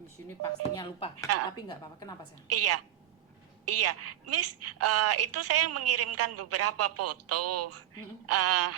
Miss Yuni pastinya lupa, Ah, tapi nggak apa-apa. Kenapa sayang? iya, iya, Miss, itu saya mengirimkan beberapa foto. Mm-mm. Eh,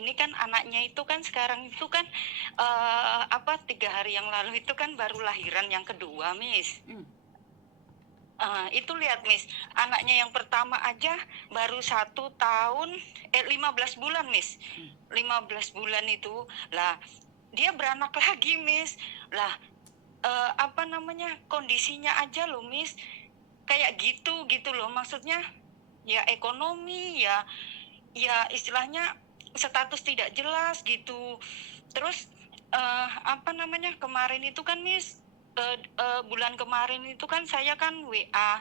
ini kan anaknya itu kan sekarang itu kan 3 hari yang lalu itu kan baru lahiran yang kedua, Miss. Mm. Itu lihat, Miss, anaknya yang pertama aja baru 1 tahun 15 bulan, Miss. Mm. 15 bulan itu lah dia beranak lagi, Miss. Lah kondisinya aja loh, Miss, kayak gitu loh, maksudnya ya ekonomi, ya istilahnya status tidak jelas gitu. Terus kemarin itu kan, Miss, bulan kemarin itu kan saya kan WA,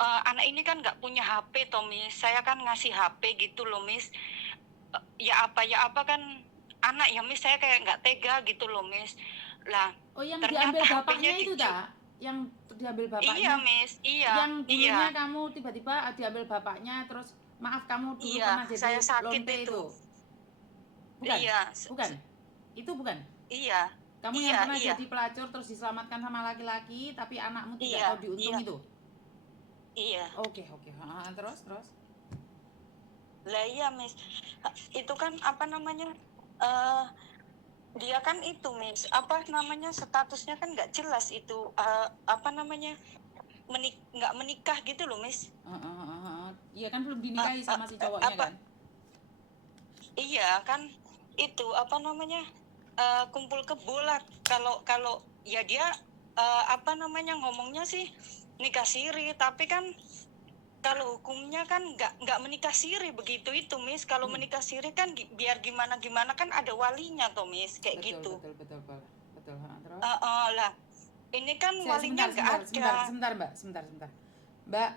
anak ini kan nggak punya HP toh, Miss, saya kan ngasih HP gitu loh, Miss. Ya apa kan anak ya, Miss, saya kayak nggak tega gitu loh, Miss. Lah Oh, yang diambil ternyata HP-nya bapaknya itu tak? Yang diambil iya, bapaknya, Miss, yang iya, dulunya kamu tiba-tiba diambil bapaknya, terus maaf kamu dulu iya, pernah jadi saya sakit lonte itu. itu, bukan? Iya, Bukan? Itu bukan? iya, Kamu yang iya, pernah iya, jadi pelacur terus diselamatkan sama laki-laki, tapi anakmu tidak iya, tahu diuntung iya, itu? iya. Oke, oke. Terus? Lah iya, Miss. Itu kan eh dia kan itu, Miss, statusnya kan nggak jelas itu, nggak menikah gitu loh, Miss. Iya kan belum Eh, dinikahi eh, sama si cowoknya apa kan? Iya kan, itu kumpul kebo lah. Kalau kalau ya dia ngomongnya sih nikah siri, tapi kan kalau hukumnya kan nggak menikah siri begitu itu, Miss. Kalau Hmm. menikah siri kan biar gimana gimana kan ada walinya toh, Miss, kayak Betul, gitu. betul, betul, betul. Betul. Terus? Lah ini kan walinya Sebentar, nggak sebentar, ada. sebentar, sebentar, Mbak. Sebentar. Mbak,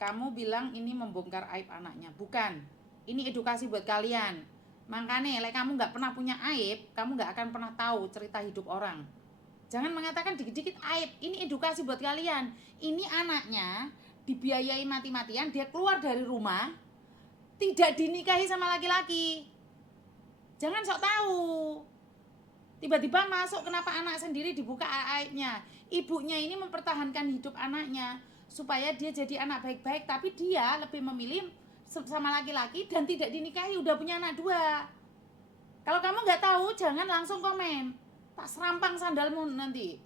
kamu bilang ini membongkar aib anaknya. Bukan. Ini edukasi buat kalian. Makanya, kamu nggak pernah punya aib, kamu nggak akan pernah tahu cerita hidup orang. Jangan mengatakan dikit-dikit aib. Ini edukasi buat kalian. Ini anaknya dibiayai mati-matian, dia keluar dari rumah, tidak dinikahi sama laki-laki. Jangan sok tahu. Tiba-tiba masuk, kenapa anak sendiri dibuka aibnya. Ibunya ini mempertahankan hidup anaknya supaya dia jadi anak baik-baik, tapi dia lebih memilih sama laki-laki dan tidak dinikahi, udah punya anak 2. Kalau kamu nggak tahu, jangan langsung komen. Tak serampang sandalmu nanti.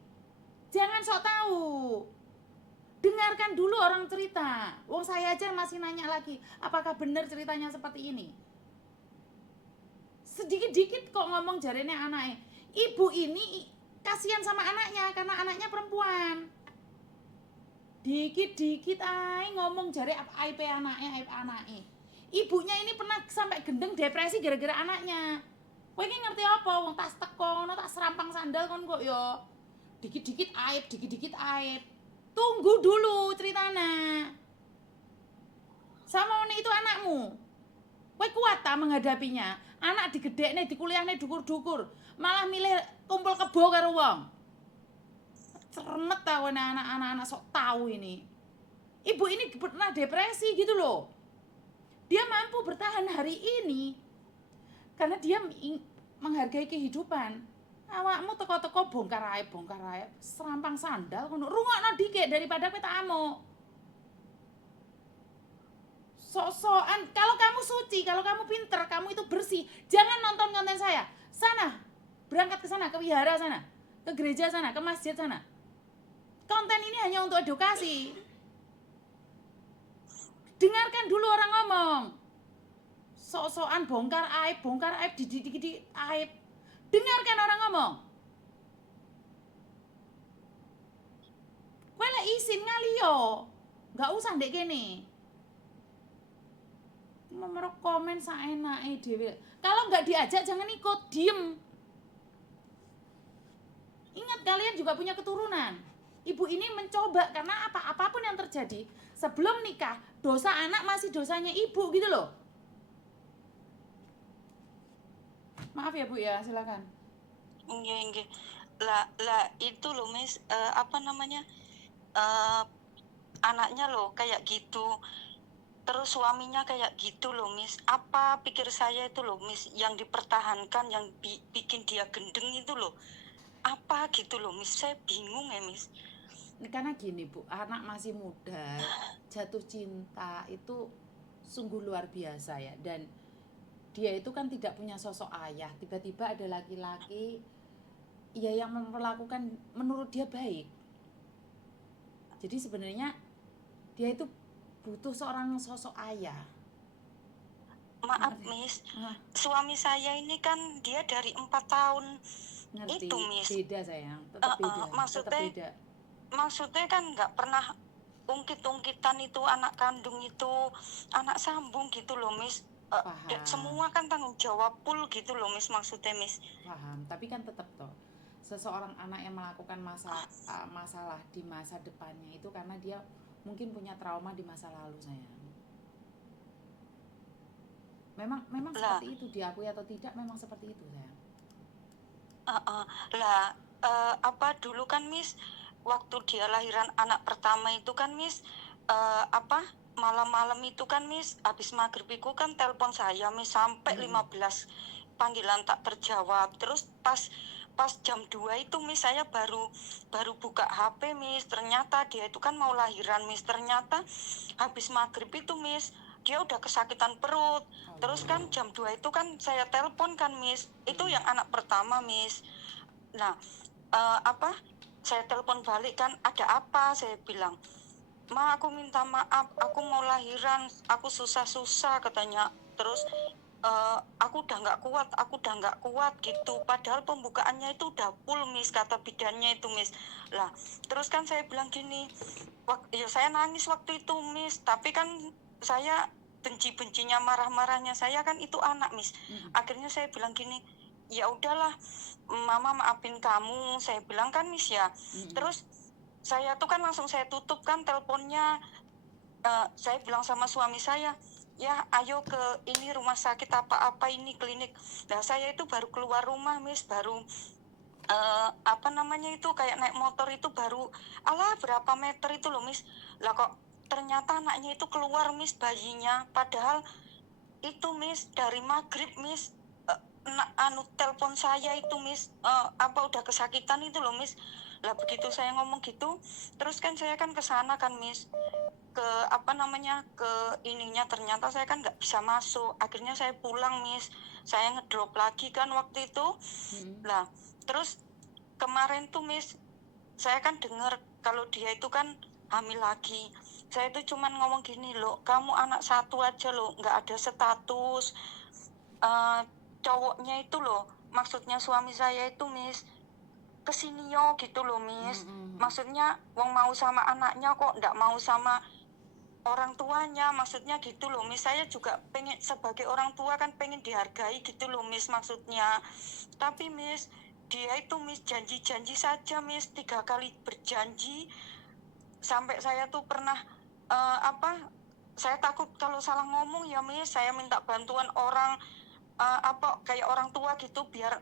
Jangan sok tahu. Dengarkan dulu orang cerita. Wong saya aja masih nanya lagi, apakah benar ceritanya seperti ini? Sedikit-dikit kok ngomong jarene anaknya. Ibu ini kasihan sama anaknya karena anaknya perempuan. Dikit-dikit ngomong jare aib anaknya. Ibunya ini pernah sampai gendeng depresi gara-gara anaknya. Kowe iki ngerti apa? Wong tas teko ngono tak serampang sandal kon kok yo. Dikit-dikit aib. Tunggu dulu ceritanya. Sama itu anakmu. Kowe kuat tak menghadapinya? Anak digedekne, dikuliahne dukur-dukur, malah milih kumpul kebo karo wong. Cermet tau anak-anak sok tahu ini. Ibu ini pernah depresi gitu loh. Dia mampu bertahan hari ini karena dia menghargai kehidupan. Awakmu teko-teko bongkar aib, serampang sandal ngono. Rungokno dikit daripada kowe tak amuk. Sok-sokan, kalau kamu suci, kalau kamu pinter, kamu itu bersih, jangan nonton konten saya. Sana, berangkat ke sana, ke wihara sana, ke gereja sana, ke masjid sana. Konten ini hanya untuk edukasi. Dengarkan dulu orang ngomong. Sok-sokan bongkar aib, didik-didik aib. Dengarkan orang ngomong. Kowe lek isin ngaliyo, nggak usah ndek kene. Nomor komen saenake dhewe. Kalau nggak diajak jangan ikut, diem. Ingat kalian juga punya keturunan. Ibu ini mencoba karena apapun yang terjadi sebelum nikah, dosa anak masih dosanya ibu gitu loh. Maaf ya Bu ya, silakan. Nggih. Lah itu loh, Miss, anaknya loh kayak gitu. Terus suaminya kayak gitu loh, Miss. Apa pikir saya itu loh, Miss, yang dipertahankan, yang bikin dia gendeng itu loh. apa gitu loh Miss, saya bingung ya Miss. Karena gini Bu, anak masih muda, jatuh cinta itu sungguh luar biasa ya. Dan dia itu kan tidak punya sosok ayah. Tiba-tiba ada laki-laki ya yang memperlakukan menurut dia baik. Jadi sebenarnya dia itu butuh seorang sosok ayah. Maaf Ngerti? Miss, Ah, suami saya ini kan dia dari 4 tahun ngerti. itu Miss. Beda sayang, tetap beda, tetap Maksudnya beda. kan nggak pernah ungkit-ungkitan itu anak kandung itu anak sambung gitu loh Miss. Paham, Semua kan tanggung jawab full gitu loh Miss, maksudnya Miss. paham. Tapi kan tetap toh, seseorang anak yang melakukan masalah di masa depannya itu karena dia mungkin punya trauma di masa lalu sayang. Memang Lah, seperti itu, diakui atau tidak memang seperti itu sayang. lah apa dulu kan Miss, waktu dia lahiran anak pertama itu kan Miss, apa malam-malam itu kan Miss, habis maghrib itu kan telepon saya Miss sampai Mm-mm. 15 panggilan tak terjawab. Terus pas jam 2 itu Miss, saya baru baru buka HP Miss, ternyata dia itu kan mau lahiran Miss, ternyata habis maghrib itu Miss dia udah kesakitan perut. Terus kan Allah. jam 2 itu kan saya telepon kan Miss, itu Mm-mm. yang anak pertama Miss. Nah, apa saya telepon balik kan, ada apa, saya bilang, Ma, aku minta maaf, aku mau lahiran, aku susah-susah katanya. Terus aku udah nggak kuat gitu. Padahal pembukaannya itu udah full Miss, kata bidannya itu Miss. Lah, terus kan saya bilang gini, ya saya nangis waktu itu Miss, tapi kan saya benci-bencinya, marah-marahnya saya kan itu anak Miss. Mm-mm. Akhirnya saya bilang gini, ya udahlah, Mama maafin kamu, saya bilang kan Miss ya. Mm-mm. Terus saya tuh kan langsung saya tutup kan teleponnya. Saya bilang sama suami saya, ya ayo ke ini rumah sakit apa-apa ini klinik. Nah saya itu baru keluar rumah Miss, baru apa namanya itu kayak naik motor itu baru alah berapa meter itu loh Miss. Lah kok ternyata anaknya itu keluar Miss, bayinya. Padahal itu Miss dari maghrib Miss, telepon saya itu Miss, apa udah kesakitan itu loh Miss. Lah begitu saya ngomong gitu, terus kan saya kan kesana kan Miss, ke apa namanya, ke ininya, ternyata saya kan nggak bisa masuk. Akhirnya saya pulang Miss, saya ngedrop lagi kan waktu itu. Mm-mm. Lah terus kemarin tuh Miss, saya kan dengar kalau dia itu kan hamil lagi. Saya itu cuman ngomong gini loh, kamu anak satu aja loh, nggak ada status. eh Cowoknya itu loh, maksudnya suami saya itu Miss, kesini yo gitu loh Miss. Mm-mm. Maksudnya wong mau sama anaknya kok nggak mau sama orang tuanya, maksudnya gitu loh Miss. Saya juga pengen sebagai orang tua kan pengen dihargai gitu loh Miss, maksudnya. Tapi Miss, dia itu Miss janji-janji saja Miss, 3 kali berjanji. Sampai saya tuh pernah apa, saya takut kalau salah ngomong ya Miss, saya minta bantuan orang, apa kayak orang tua gitu, biar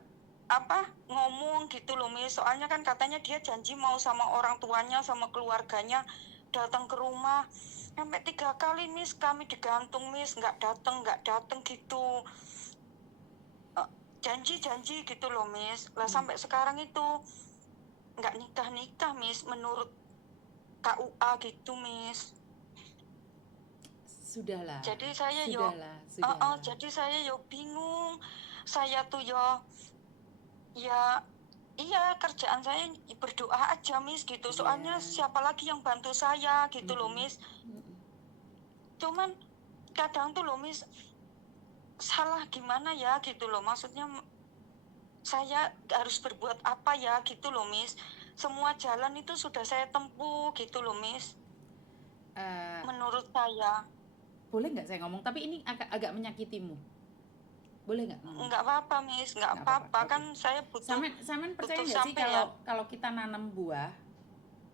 apa ngomong gitu loh Miss. Soalnya kan katanya dia janji mau sama orang tuanya sama keluarganya datang ke rumah. Sampai 3 kali Miss kami digantung Miss, nggak datang gitu. Eh, Janji-janji gitu loh Miss. Lah Mm. sampai sekarang itu nggak nikah Miss, menurut KUA gitu Miss. Sudahlah, Jadi saya yo sudahlah, sudahlah. jadi saya yo bingung. Saya tuh yo, ya iya, kerjaan saya berdoa aja Miss gitu. Iya. Soalnya siapa lagi yang bantu saya gitu loh Mm-mm. Miss. Mm-mm. Cuman kadang tuh loh Miss, salah gimana ya gitu loh. Maksudnya saya harus berbuat apa ya gitu loh Miss. Semua jalan itu sudah saya tempuh gitu loh Miss. Eh, Menurut saya boleh nggak saya ngomong? Tapi ini agak menyakitimu. Boleh nggak ngomong? nggak apa-apa Miss, nggak Nggak apa-apa. apa-apa Oke. kan saya butuh Samen percaya butuh nggak sih sampai ya. kalau kita nanam buah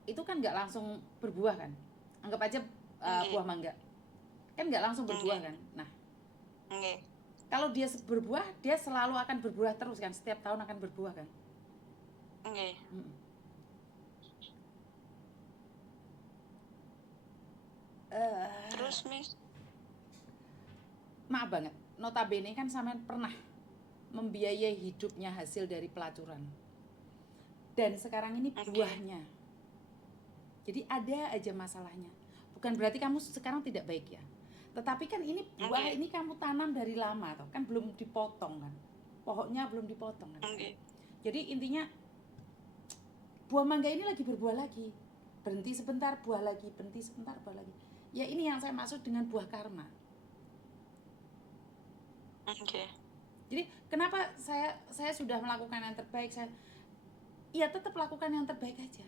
itu kan nggak langsung berbuah kan? Anggap aja Nggih, buah mangga kan nggak langsung berbuah nggih, kan? Nah, nggih. kalau dia berbuah, dia selalu akan berbuah terus kan? Setiap tahun akan berbuah kan? Nggih. Mm-mm. Eh, Terus Miss, maaf banget. Notabene kan sampean pernah membiayai hidupnya hasil dari pelacuran. Dan sekarang ini Oke. buahnya. Jadi ada aja masalahnya. Bukan berarti kamu sekarang tidak baik ya. Tetapi kan ini buah Oke. ini kamu tanam dari lama toh, kan belum dipotong kan. Pohonnya belum dipotong kan. Oke. Jadi intinya buah mangga ini lagi berbuah lagi. Berhenti sebentar, buah lagi, berhenti sebentar, buah lagi. Ya ini yang saya maksud dengan buah karma. Oke. Jadi kenapa saya sudah melakukan yang terbaik, ya tetap lakukan yang terbaik aja.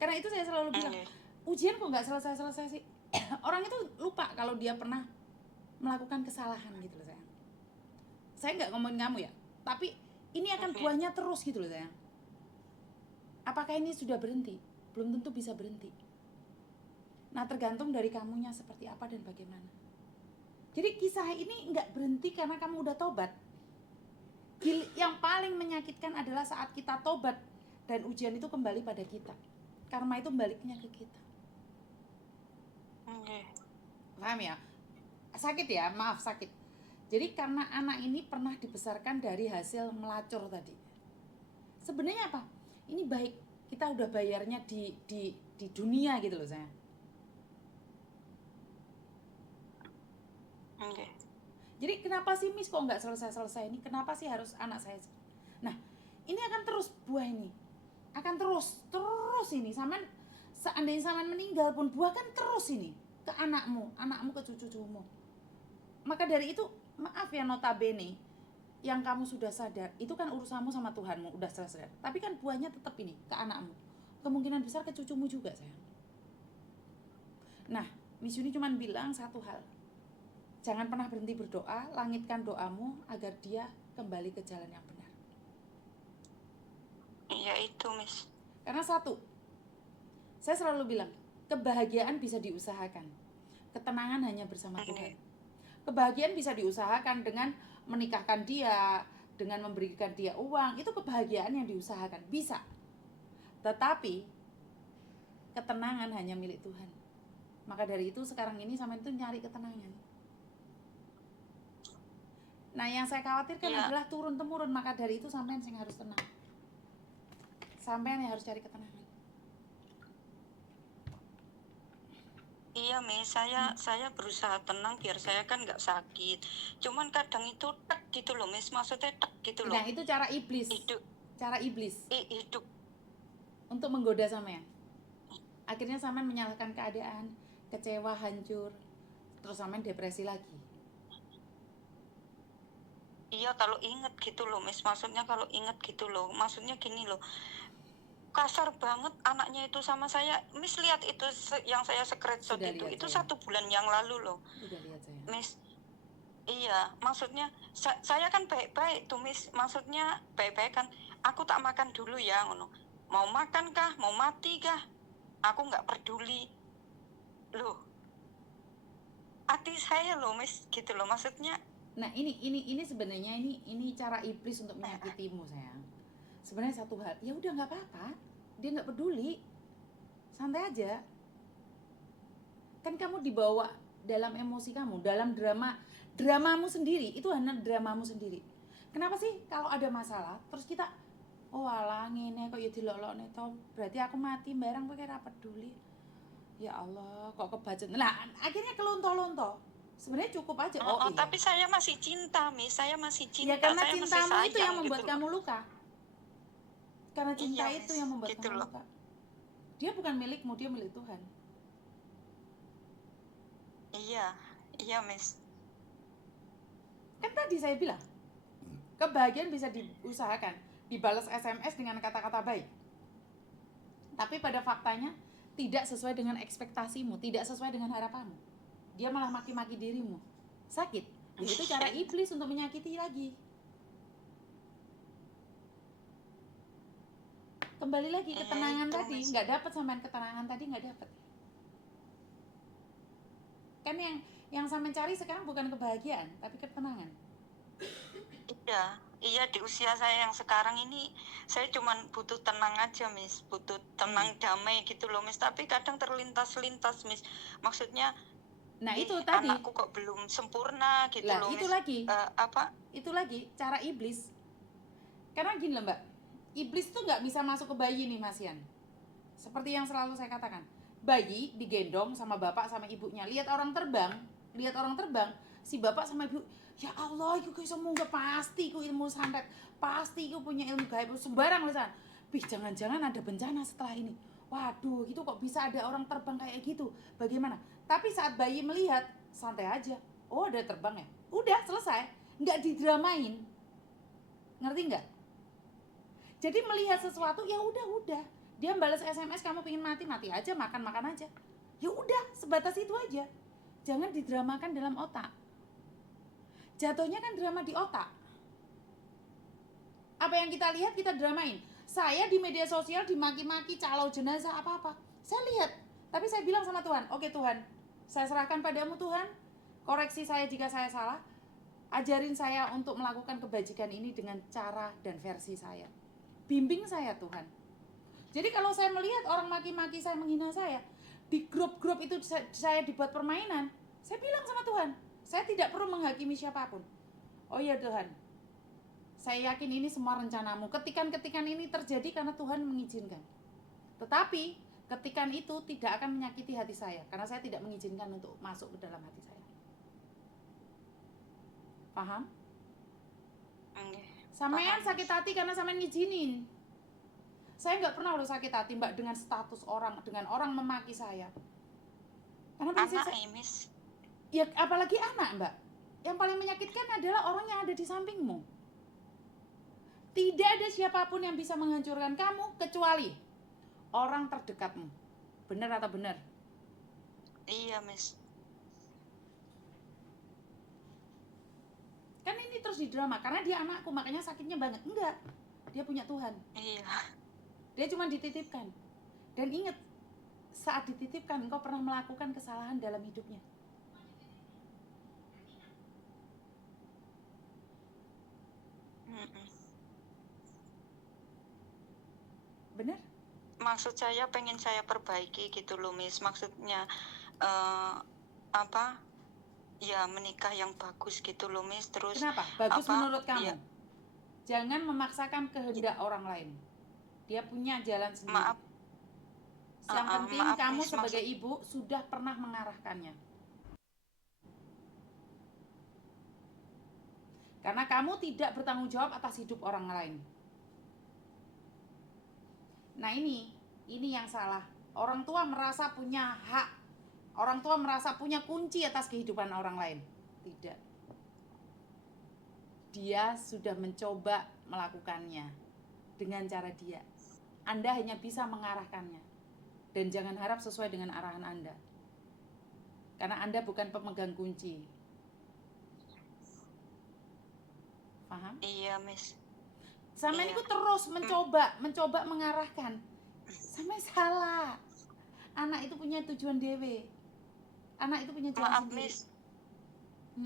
Karena itu saya selalu bilang, Oke. ujian kok nggak selesai-selesai sih. Orang itu lupa kalau dia pernah melakukan kesalahan gitu loh sayang. Saya nggak ngomongin kamu ya, tapi ini akan Oke. buahnya terus gitu loh sayang. Apakah ini sudah berhenti? Belum tentu bisa berhenti. Nah tergantung dari kamunya seperti apa dan bagaimana. Jadi kisah ini nggak berhenti karena kamu udah tobat. Yang paling menyakitkan adalah saat kita tobat dan ujian itu kembali pada kita. Karma itu baliknya ke kita. Oke. Paham ya? Sakit ya, maaf sakit. Jadi karena anak ini pernah dibesarkan dari hasil melacur tadi. Sebenarnya apa? Ini baik, kita udah bayarnya di dunia gitu loh sayang. Oke. Jadi kenapa sih Miss kok nggak selesai-selesai ini? Kenapa sih harus anak saya? Nah, ini akan terus buah ini. Akan terus ini. Seandainya Saman meninggal pun buah kan terus ini ke anakmu ke cucu-cucumu. Maka dari itu, maaf ya notabene, yang kamu sudah sadar, itu kan urusanmu sama Tuhanmu, udah selesai. Tapi kan buahnya tetap ini ke anakmu. Kemungkinan besar ke cucumu juga sayang. Nah, Miss Yuni cuma bilang satu hal. Jangan pernah berhenti berdoa, langitkan doamu agar dia kembali ke jalan yang benar. Iya itu, Miss. Karena satu, saya selalu bilang, kebahagiaan bisa diusahakan. Ketenangan hanya bersama Tuhan. Kebahagiaan bisa diusahakan dengan menikahkan dia, dengan memberikan dia uang, itu kebahagiaan yang diusahakan, bisa. Tetapi ketenangan hanya milik Tuhan. Maka dari itu sekarang ini sampean itu nyari ketenangan. Nah yang saya khawatirkan adalah turun temurun, maka dari itu sampean yang harus tenang. Sampean yang harus cari ketenangan. Iya, Miss, saya berusaha tenang biar saya kan nggak sakit. Cuman kadang itu tek gitu loh, Miss. Maksudnya tek gitu loh. Nah itu cara iblis. Cara iblis. Hidup. Untuk menggoda sampean. Akhirnya sampean menyalahkan keadaan, kecewa, hancur, terus sampean depresi lagi. Iya, kalau inget gitu loh, Miss. Maksudnya kalau inget gitu loh. Maksudnya gini loh. Kasar banget anaknya itu sama saya. Miss lihat itu yang saya screenshot itu. Itu saya. 1 bulan yang lalu loh. Udah lihat saya. Miss, iya, maksudnya saya kan baik-baik tuh, Miss. Maksudnya baik-baik kan. Aku tak makan dulu ya, ngono. Mau makan kah? Mau mati kah? Aku nggak peduli. Loh, hati saya loh, Miss, gitu loh. Maksudnya. Nah ini sebenarnya ini cara iblis untuk menyakitimu sayang. Sebenarnya satu hal, ya udah nggak apa-apa, dia nggak peduli, santai aja. Kan kamu dibawa dalam emosi kamu, dalam dramamu sendiri, itu hanya dramamu sendiri. Kenapa sih kalau ada masalah terus kita alah ngene kok ya dilolokne to, berarti aku mati barang kowe ora peduli. Ya Allah, kok kebacut. Nah, akhirnya kelonto-lonto. Sebenarnya cukup aja. Iya. Tapi saya masih cinta, Miss. Saya masih cinta. Ya karena saya cintamu masih sayang, itu yang membuat gitu kamu luka. Karena cinta iya, itu yang membuat gitu kamu loh. luka. Dia bukan milikmu, dia milik Tuhan. Iya, Miss. Kan tadi saya bilang, kebahagiaan bisa diusahakan, dibalas SMS dengan kata-kata baik. Tapi pada faktanya tidak sesuai dengan ekspektasimu, tidak sesuai dengan harapanmu. Dia malah maki-maki dirimu. Sakit. Itu cara iblis untuk menyakiti lagi. Kembali lagi ketenangan tadi, nggak dapat sampean ketenangan tadi nggak dapat. Kan yang sampean cari sekarang bukan kebahagiaan, tapi ketenangan. Iya, di usia saya yang sekarang ini saya cuman butuh tenang aja, Miss. Butuh tenang, damai gitu loh, Miss. Tapi kadang terlintas-lintas, Miss. Maksudnya nah itu tadi anakku kok belum sempurna gitu lah, loh, itu Miss. lagi Apa? Itu lagi cara iblis. Karena gini loh Mbak, iblis tuh nggak bisa masuk ke bayi nih Mas Yan. Seperti yang selalu saya katakan, bayi digendong sama bapak sama ibunya, lihat orang terbang, si bapak sama ibu, ya Allah, iku iso munggah, pasti iku ilmu santet, pasti iku punya ilmu gaib, sembarang lisan. Bih, jangan-jangan ada bencana setelah ini. Waduh, itu kok bisa ada orang terbang kayak gitu? Bagaimana? Tapi saat bayi melihat, santai aja. Oh, ada terbang ya? Udah, selesai. Nggak didramain. Ngerti nggak? Jadi melihat sesuatu, ya udah. Dia balas SMS, kamu pengen mati aja, makan aja. Ya udah, sebatas itu aja. Jangan didramakan dalam otak. Jatuhnya kan drama di otak. Apa yang kita lihat kita dramain. Saya di media sosial dimaki-maki, calo jenazah apa-apa. Saya lihat, tapi saya bilang sama Tuhan, oke Tuhan, saya serahkan padamu Tuhan. Koreksi saya jika saya salah. Ajarin saya untuk melakukan kebajikan ini dengan cara dan versi saya. Bimbing saya Tuhan. Jadi kalau saya melihat orang maki-maki saya, menghina saya, di grup-grup itu saya dibuat permainan, saya bilang sama Tuhan, saya tidak perlu menghakimi siapapun. Oh ya Tuhan, saya yakin ini semua rencanamu. Ketikan-ketikan ini terjadi karena Tuhan mengizinkan. Tetapi ketikan itu tidak akan menyakiti hati saya, karena saya tidak mengizinkan untuk masuk ke dalam hati saya. Paham? Sampean sakit hati karena sampean ngizinin. Saya nggak pernah loh sakit hati Mbak dengan status orang, dengan orang memaki saya. Karena prinsip Anak saya, Miss. ya apalagi anak Mbak. Yang paling menyakitkan adalah orang yang ada di sampingmu. Tidak ada siapapun yang bisa menghancurkan kamu kecuali orang terdekatmu. Benar atau benar? Iya Miss. Kan ini terus didrama karena dia anakku, makanya sakitnya banget. Enggak, dia punya Tuhan. Iya. Dia cuma dititipkan. Dan ingat, saat dititipkan engkau pernah melakukan kesalahan dalam hidupnya. Benar? Maksud saya pengen saya perbaiki gitu loh Miss. Maksudnya apa? Ya menikah yang bagus gitu loh Miss. Terus Kenapa? Bagus apa? menurut kamu? Ya, Jangan memaksakan kehendak orang lain. Dia punya jalan sendiri. maaf. Yang penting Maaf kamu Miss, sebagai ibu sudah pernah mengarahkannya. Karena kamu tidak bertanggung jawab atas hidup orang lain. Nah ini yang salah. Orang tua merasa punya hak. Orang tua merasa punya kunci atas kehidupan orang lain. Tidak. Dia sudah mencoba melakukannya dengan cara dia. Anda hanya bisa mengarahkannya. Dan jangan harap sesuai dengan arahan Anda. Karena Anda bukan pemegang kunci. Paham? Iya Miss. Sampai Iya. itu terus mencoba mengarahkan. Sampai salah. Anak itu punya tujuan dewe. Anak itu punya jalan Maaf sendiri. Miss.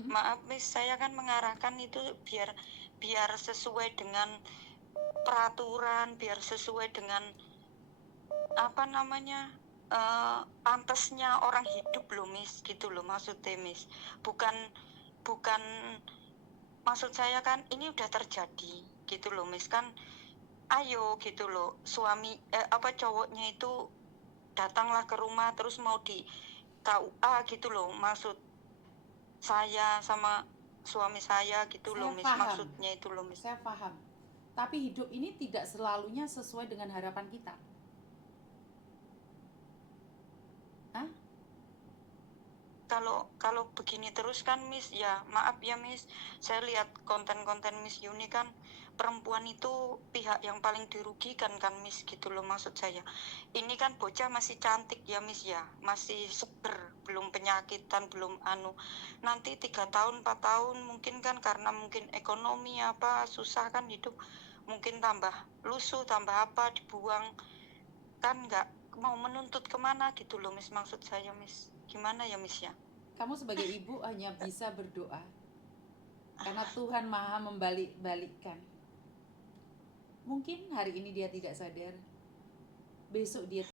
Maaf Miss, saya kan mengarahkan itu biar sesuai dengan peraturan, biar sesuai dengan apa namanya pantasnya orang hidup loh Miss, gitu loh maksudnya Miss. Bukan maksud saya kan ini udah terjadi gitu loh Miss, kan ayo gitu loh suami cowoknya itu datanglah ke rumah terus mau di KUA gitu loh, maksud saya sama suami saya gitu Saya loh Miss, paham. maksudnya itu loh Miss. Saya paham. Tapi hidup ini tidak selalunya sesuai dengan harapan kita. Hah? Kalau begini terus kan Miss, ya maaf ya Miss, saya lihat konten-konten Miss Yuni kan perempuan itu pihak yang paling dirugikan kan Miss, gitu loh maksud saya. Ini kan bocah masih cantik ya Miss ya, masih seger, belum penyakitan, belum nanti 3 tahun 4 tahun mungkin kan karena mungkin ekonomi apa susah kan hidup, mungkin tambah lusuh, tambah apa, dibuang, kan nggak mau menuntut kemana gitu loh Miss, maksud saya Miss. Gimana ya Miss ya? Kamu sebagai ibu hanya bisa berdoa. Karena Tuhan Maha membalik-balikkan. Mungkin hari ini dia tidak sadar. Besok dia